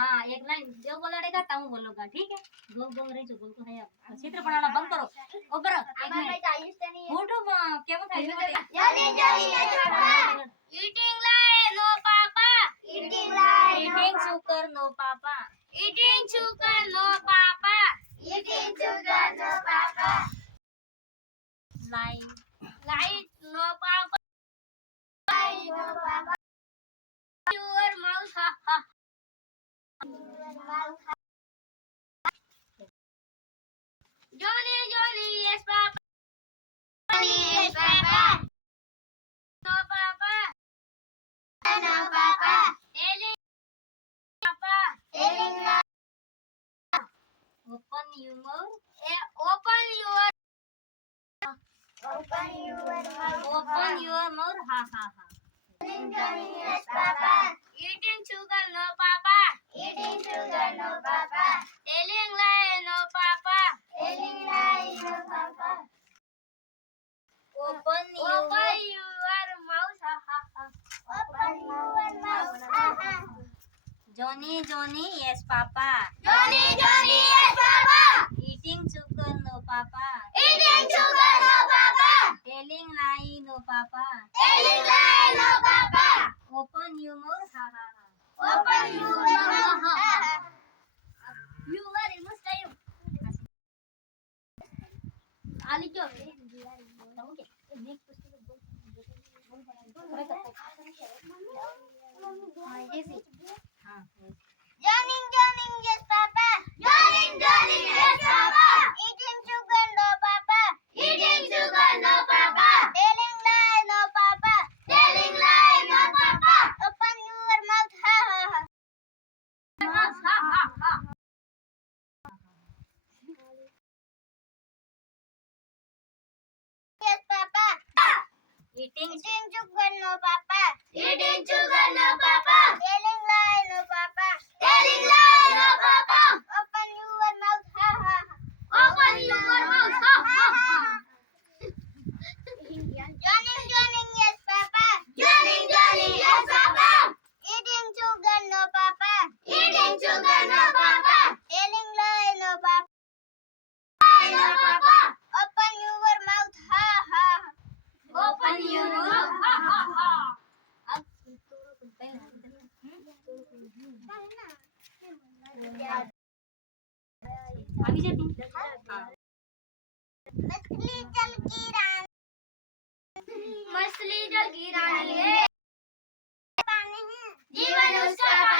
हाँ एक लाइन जो बोलेगा तब बोलोगा ठीक है गोल गोल रही जो गोल को है आप चित्र बनाना बंद करो ऊपर एक मिनट फोटो क्या बताइए Johnny Johnny yes papa eating like no papa eating like eating sugar no papa eating sugar no papa eating sugar no papa like no papa no papa your mouth ha ha Johnny Johnny yes papa Johnny yes papa no papa no papa telling papa telling open your mouth open your ha ha ha Johnny yes papa eating sugar no papa eating sugar no papa telling lie no papa telling lie no papa open your mouth ha ha ha open your mouth ha ha Johnny Johnny yes papa Johnny Johnny yes papa eating sugar no papa eating sugar no papa telling lie no papa telling lie no papa open your mouth ha ha ha open your mouth ha ha you are must time आली क्यों okay next हाँ Johnny Johnny yes papa Johnny Johnny yes papa eating sugar no papa eating sugar no papa telling lie no papa telling lie no papa open your mouth ha ha ha mouth ha ha ha yes papa eating sugar no papa eating sugar no papa telling lie no papa telling lie no papa open your mouth ha ha ha open your mouth ha ha ha Johnny Johnny yes papa Johnny Johnny yes papa eating sugar no papa eating sugar no papa telling lie no papa lie no papa open your mouth ha ha open your mouth ha ha ha अभी जाती हाँ मछली जल की रानी है जीवन उसका